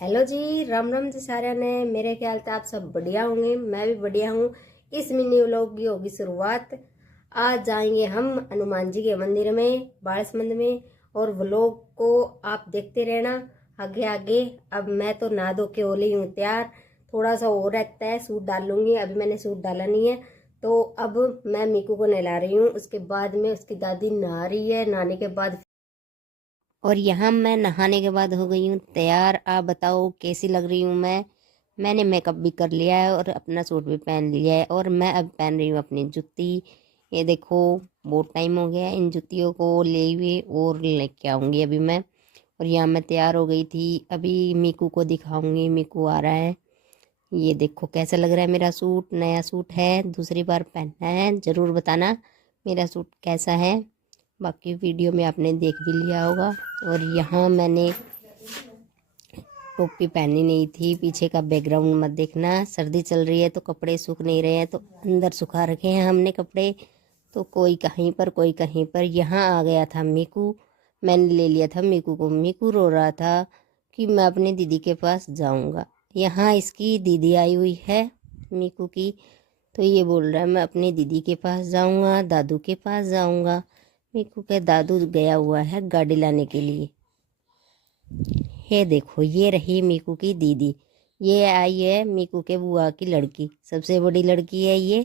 Hello जी, राम राम जी सारे ने। मेरे ख्याल से आप सब बढ़िया होंगे, मैं भी बढ़िया हूँ। इस मिनी व्लॉग की होगी शुरुआत। आज जाएंगे हम हनुमान जी के मंदिर में, बाड़समंद में, और व्लॉग को आप देखते रहना आगे आगे। अब मैं तो नहा धो के हो ली हूँ तैयार, थोड़ा सा और रहता है, सूट डाल लूंगी। अभी मैंने सूट डाला नहीं है, तो अब मैं मीकू को नहला रही हूँ। उसके बाद में उसकी दादी नहा रही है, नहाने के बाद और यहाँ मैं नहाने के बाद हो गई हूँ तैयार। आप बताओ कैसी लग रही हूँ मैंने मेकअप भी कर लिया है और अपना सूट भी पहन लिया है, और मैं अब पहन रही हूँ अपनी जूती। ये देखो, बहुत टाइम हो गया है इन जूतियों को ले हुए, और लेके आऊँगी अभी मैं। और यहाँ मैं तैयार हो गई थी, अभी मीकू को दिखाऊंगी। मीकू आ रहा है। ये देखो कैसा लग रहा है मेरा सूट, नया सूट है, दूसरी बार पहनना है। ज़रूर बताना मेरा सूट कैसा है। बाकी वीडियो में आपने देख भी लिया होगा। और यहाँ मैंने टोपी पहनी नहीं थी, पीछे का बैकग्राउंड मत देखना। सर्दी चल रही है तो कपड़े सूख नहीं रहे हैं, तो अंदर सुखा रखे हैं हमने कपड़े। तो कोई कहीं पर कोई कहीं पर। यहाँ आ गया था मीकू, मैंने ले लिया था मीकू को। मीकू रो रहा था कि मैं अपनी दीदी के पास जाऊँगा। यहाँ इसकी दीदी आई हुई है मीकू की, तो ये बोल रहा है मैं अपनी दीदी के पास जाऊँगा, दादू के पास जाऊँगा। मीकू के दादू गया हुआ है गाड़ी लाने के लिए। ये देखो, ये रही मीकू की दीदी। ये आई है मीकू के बुआ की लड़की, सबसे बड़ी लड़की है ये।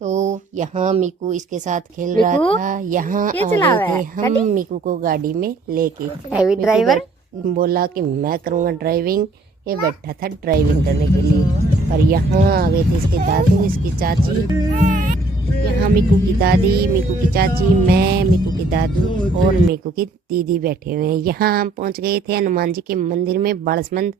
तो यहाँ मीकू इसके साथ खेल रहा था। यहाँ आ गए थे हम मीकू को गाड़ी में लेके। हैवी ड्राइवर बोला कि मैं करूँगा ड्राइविंग, ये बैठा था ड्राइविंग करने के लिए। पर यहाँ आ गए थे इसके दादू, इसकी चाची। यहाँ मीकू की दादी, मीकू की चाची, मैं, मीकू की दादू और मीकू की दीदी बैठे हुए हैं। यहाँ हम पहुँच गए थे हनुमान जी के मंदिर में, बाड़समंद।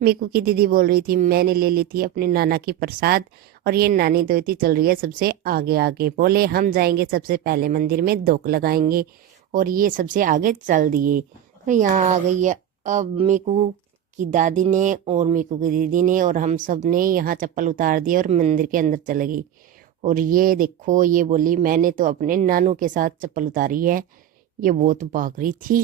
मीकू की दीदी बोल रही थी मैंने ले ली थी अपने नाना की प्रसाद, और ये नानी तो इतनी चल रही है सबसे आगे आगे। बोले हम जाएंगे सबसे पहले मंदिर में, धोक लगाएंगे, और ये सबसे आगे चल दिए। तो यहाँ आ गई है अब मीकू की दादी ने और मीकू की दीदी ने, और हम सब ने यहाँ चप्पल उतार दी और मंदिर के अंदर चले गई। और ये देखो, ये बोली मैंने तो अपने नानू के साथ चप्पल उतारी है। ये बहुत भाग रही थी।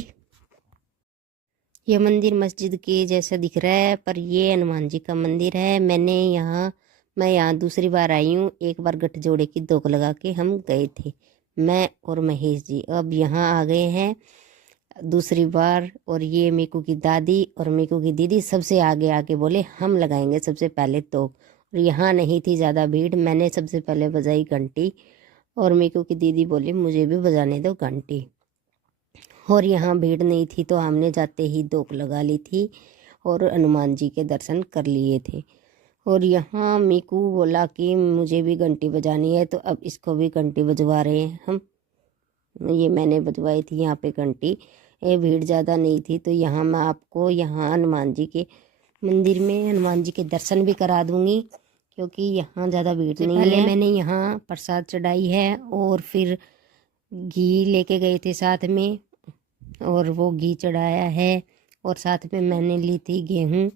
ये मंदिर मस्जिद के जैसा दिख रहा है, पर ये हनुमान जी का मंदिर है। मैं यहाँ दूसरी बार आई हूँ। एक बार गठजोड़े की धोख लगा के हम गए थे, मैं और महेश जी। अब यहाँ आ गए हैं दूसरी बार, और ये मीकू की दादी और मीकू की दीदी सबसे आगे आके बोले हम लगाएंगे सबसे पहले तो। और यहाँ नहीं थी ज़्यादा भीड़, मैंने सबसे पहले बजाई घंटी, और मीकू की दीदी बोली मुझे भी बजाने दो घंटी। और यहाँ भीड़ नहीं थी, तो हमने जाते ही धूप लगा ली थी और हनुमान जी के दर्शन कर लिए थे। और यहाँ मीकू बोला कि मुझे भी घंटी बजानी है, तो अब इसको भी घंटी बजवा रहे हैं हम। ये मैंने बजवाई थी यहाँ पे घंटी। ये भीड़ ज़्यादा नहीं थी, तो यहाँ मैं आपको यहाँ हनुमान जी के मंदिर में हनुमान जी के दर्शन भी करा दूँगी, क्योंकि यहाँ ज़्यादा भीड़ नहीं है। मैंने यहाँ प्रसाद चढ़ाई है, और फिर घी लेके गए थे साथ में, और वो घी चढ़ाया है। और साथ में मैंने ली थी गेहूँ।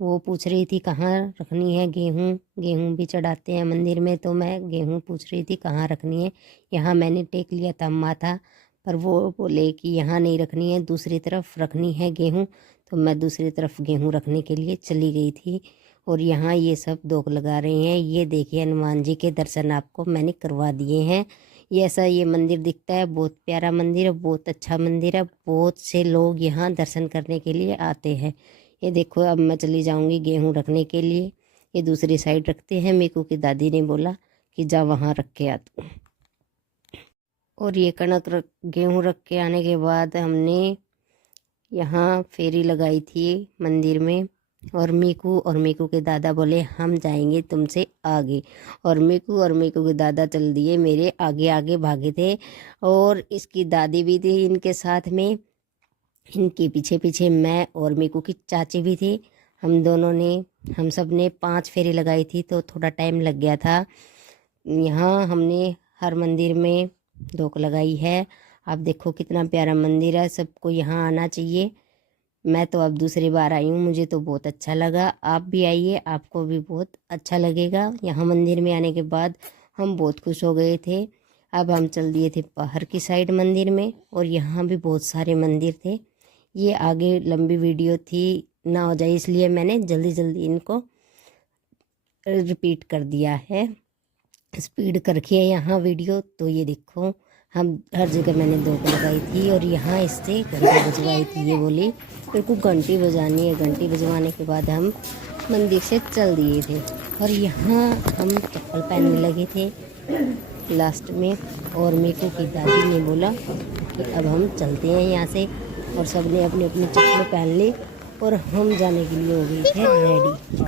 वो पूछ रही थी कहाँ रखनी है गेहूँ, गेहूँ भी चढ़ाते हैं मंदिर में, तो मैं गेहूँ पूछ रही थी कहाँ रखनी है। यहाँ मैंने टेक लिया था माथा, पर वो बोले कि यहाँ नहीं रखनी है, दूसरी तरफ रखनी है गेहूँ। तो मैं दूसरी तरफ गेहूँ रखने के लिए चली गई थी। और यहाँ ये सब धोख लगा रहे हैं। ये देखिए, हनुमान जी के दर्शन आपको मैंने करवा दिए हैं। ये ऐसा ये मंदिर दिखता है, बहुत प्यारा मंदिर है, बहुत अच्छा मंदिर है। बहुत से लोग यहाँ दर्शन करने के लिए आते हैं। ये देखो, अब मैं चली जाऊँगी गेहूँ रखने के लिए। ये दूसरी साइड रखते हैं, मीकू की दादी ने बोला कि जा वहाँ रख के आ तू। और ये गेहूँ रख के आने के बाद हमने यहाँ फेरी लगाई थी मंदिर में। और मीकू के दादा बोले हम जाएंगे तुमसे आगे, और मीकू के दादा चल दिए मेरे आगे आगे भागे थे। और इसकी दादी भी थी इनके साथ में, इनके पीछे पीछे मैं और मीकू की चाची भी थी। हम सब ने 5 फेरी लगाई थी, तो थोड़ा टाइम लग गया था। यहाँ हमने हर मंदिर में धोक लगाई है। आप देखो कितना प्यारा मंदिर है, सबको यहाँ आना चाहिए। मैं तो अब दूसरी बार आई हूँ, मुझे तो बहुत अच्छा लगा। आप भी आइए, आपको भी बहुत अच्छा लगेगा। यहाँ मंदिर में आने के बाद हम बहुत खुश हो गए थे। अब हम चल दिए थे बाहर की साइड मंदिर में, और यहाँ भी बहुत सारे मंदिर थे। ये आगे लंबी वीडियो थी, ना हो जाए, इसलिए मैंने जल्दी जल्दी इनको रिपीट कर दिया है, स्पीड कर रखी है यहाँ वीडियो। तो ये देखो, हम हर जगह मैंने 2 लगाई थी और यहाँ इससे घंटी बजवाई थी। ये बोली मेरे को घंटी बजानी है। घंटी बजवाने के बाद हम मंदिर से चल दिए थे और यहाँ हम चप्पल पहनने लगे थे लास्ट में। और मीकू की दादी ने बोला कि अब हम चलते हैं यहाँ से, और सब ने अपनी अपनी चप्पल पहन ली और हम जाने के लिए हो गए थे रेडी।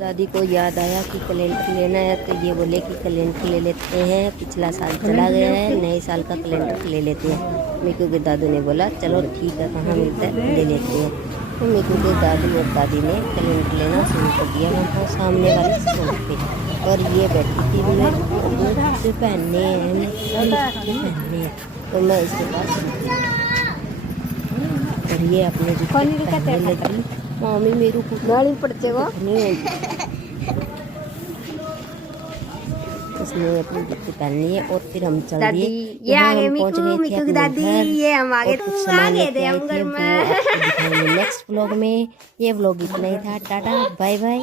दादी को याद आया कि कैलेंडर लेना है, तो ये बोले कि कैलेंडर ले लेते हैं, पिछला साल चला गया है, नए साल का कैलेंडर ले लेते हैं। मीकू के दादू ने बोला चलो ठीक है, कहाँ मिलता है ले लेते हैं। तो मीकू के दादू और दादी ने कैलेंडर लेना शुरू कर दिया वहाँ सामने वाले स्टोर पे। और ये बैठी थी, मैं जूते पहनने हैं, पहनने हैं, तो मैं इसके पास और ये अपने जूते पहनने लगी। मम्मी मेरे को गाड़ी पड़ते वो उसने अपनी जूती पहननी है और फिर हम चल दिए। ये आगे मीकू की दादी, ये हम आगे थे हम घर में। नेक्स्ट व्लॉग में ये व्लॉग इतना ही था। Tata bye bye.